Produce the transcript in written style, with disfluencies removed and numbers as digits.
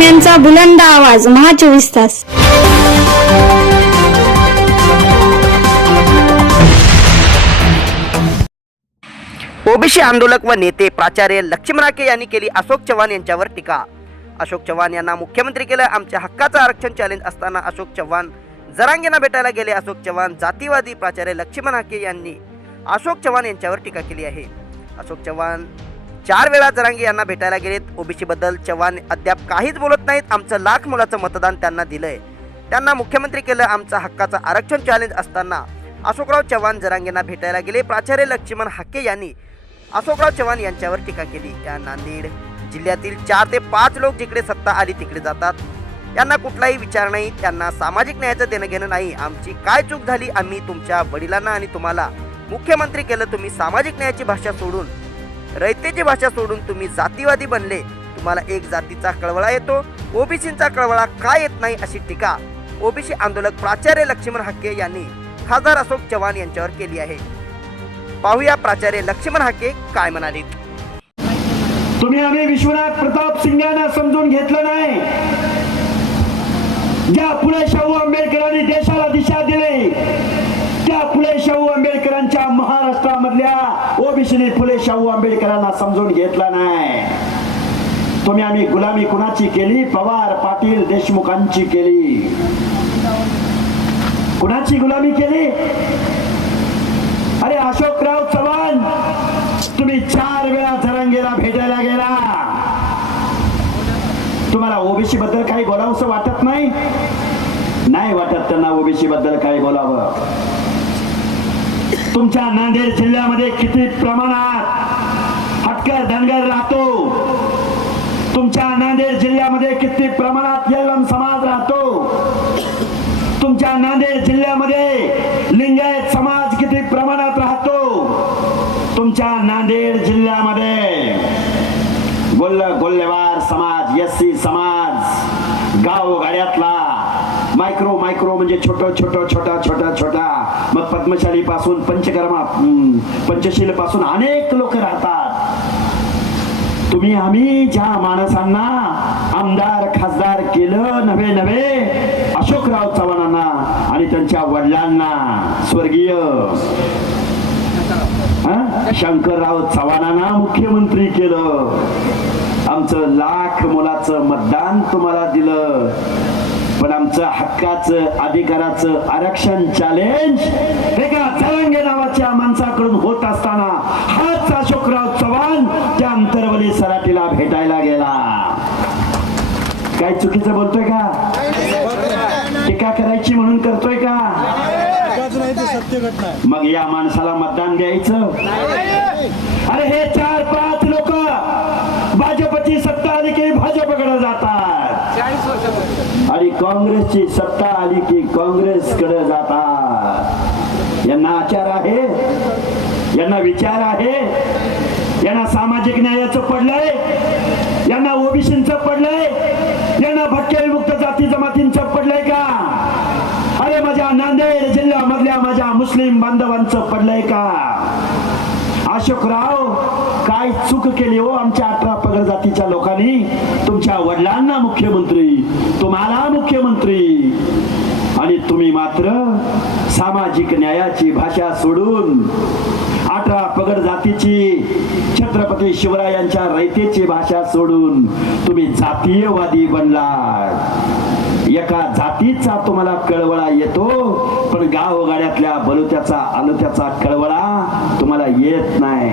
बातम्यांचा बुलंद आवाज महा 24 तास. ओबीसी आंदोलक व नेते प्राचार्य लक्ष्मण हाके यांनी केली अशोक चव्हाण यांच्यावर टीका. अशोक चव्हाण यांना मुख्यमंत्री केलं. आमच्या हक्काचं आरक्षण चॅलेंज असताना अशोक चव्हाण जरांगेंना भेटायला गेले. अशोक चव्हाण जातीवादी प्राचार्य लक्ष्मण हाके यांनी अशोक चव्हाण यांच्यावर टीका केली आहे. अशोक चव्हाण 4 वेळा जरांगे यांना भेटायला गेलेत. ओबीसी बद्दल चव्हाण अद्याप काहीच बोलत नाहीत. आमचं लाख मुलाचं मतदान त्यांना दिलंय, त्यांना मुख्यमंत्री केलं. आमचा हक्काचं आरक्षण चॅलेंज असताना अशोकराव चव्हाण जरांगेंना भेटायला गेले. प्राचार्य लक्ष्मण हाके यांनी अशोकराव चव्हाण यांच्यावर टीका केली. त्या नांदेड जिल्ह्यातील 4 ते 5 लोक जिकडे सत्ता आली तिकडे जातात. यांना कुठलाही विचार नाही, त्यांना सामाजिक न्यायाचं देणं घेणं नाही. आमची काय चूक झाली? आम्ही तुमच्या वडिलांना आणि तुम्हाला मुख्यमंत्री केलं. तुम्ही सामाजिक न्यायाची भाषा सोडून रयतेची भाषा सोडून तुम्ही जातीवादी बनले. तुम्हाला एक जातीचा कळवळा येतो, ओबीसींचा कळवळा काय येत नाही, अशी टीका ओबीसी आंदोलक प्राचार्य लक्ष्मण हाके यांनी खासदार अशोक चव्हाण यांच्यावर केली आहे. पाहूया प्राचार्य लक्ष्मण हाके काय म्हणाले. तुम्ही आम्ही विश्वनाथ प्रताप सिंगांना समजून घेतलं नाही. ज्या फुले शाहू आंबेडकरांनी देशाला दिशा दिली, त्या फुले शाहू आंबेडकरांच्या महाराष्ट्रामधल्या ओबीसीने फुले शाहू आंबेडकरांना समजून घेतला नाही. तुम्ही आम्ही गुलामी कुणाची केली? पवार पाटील देशमुखांची केली. कुणाची गुलामी केली? अरे अशोकराव चव्हाण, तुम्ही 4 वेळा जरांगेला भेटायला गेला. तुम्हाला ओबीसी बद्दल काही बोलावंसं वाटत नाही? नाही वाटत त्यांना ओबीसी बद्दल काही बोलावं. तुमच्या नांदेड जिल्ह्यामध्ये किती प्रमाणात हटकर धनगर राहतो? तुमच्या नांदेड जिल्ह्यामध्ये किती प्रमाणात यल्लम समाज राहतो? तुमच्या नांदेड जिल्ह्यामध्ये लिंगायत समाज किती प्रमाणात राहतो? तुमच्या नांदेड जिल्ह्यामध्ये गोल्लेवार समाज, एससी समाज, गावगाड्यातला मायक्रो म्हणजे छोटा मग पद्मशाली पासून पंचशील पासून अनेक लोक राहतात. तुम्ही आम्ही ज्या माणसांना आमदार खासदार केलं, नवे अशोकराव चव्हाणांना आणि त्यांच्या वडिलांना स्वर्गीय शंकरराव चव्हाणांना मुख्यमंत्री केलं. आमचं लाख मुलाचं मतदान तुम्हाला दिलं. पण आमचं हक्काचं अधिकाराचं आरक्षण चॅलेंज एका जरांगे नावाच्या माणसाकडून होत असताना हाच अशोकराव चव्हाण त्या अंतरवली सराटीला भेटायला गेला. काय चुकीचं बोलतोय का? टीका करायची म्हणून करतोय का? मग या माणसाला मतदान द्यायचं? अरे हे 4-5 लोक भाजपची सत्ता आली की भाजपकडे जातात आणि काँग्रेसची सत्ता आली की काँग्रेसकडे जातात. यांना आचार आहे, यांना विचार आहे, यांना सामाजिक न्यायाचं पडलंय, यांना ओबीसींचं पडलंय, यांना भटक्या विमुक्त जाती जमातींचं पडलंय का? अरे माझ्या नांदेड जिल्ह्यामधल्या माझ्या मुस्लिम बांधवांचं पडलंय का? अशोकराव काय चूक केली हो आमच्या 18 पगड जातीच्या लोकांनी? तुमच्या वडिलांना मुख्यमंत्री, तुम्हाला मुख्यमंत्री, आणि तुम्ही मात्र सामाजिक न्यायाची भाषा सोडून 18 पगड जातीची छत्रपती शिवरायांच्या रयतेची भाषा सोडून तुम्ही जातीयवादी बनलात. एका जातीचा तुम्हाला कळवळा येतो, पण गावगाड्यातल्या बलुत्याचा आलुत्याचा कळवळा तुम्हाला येत नाही.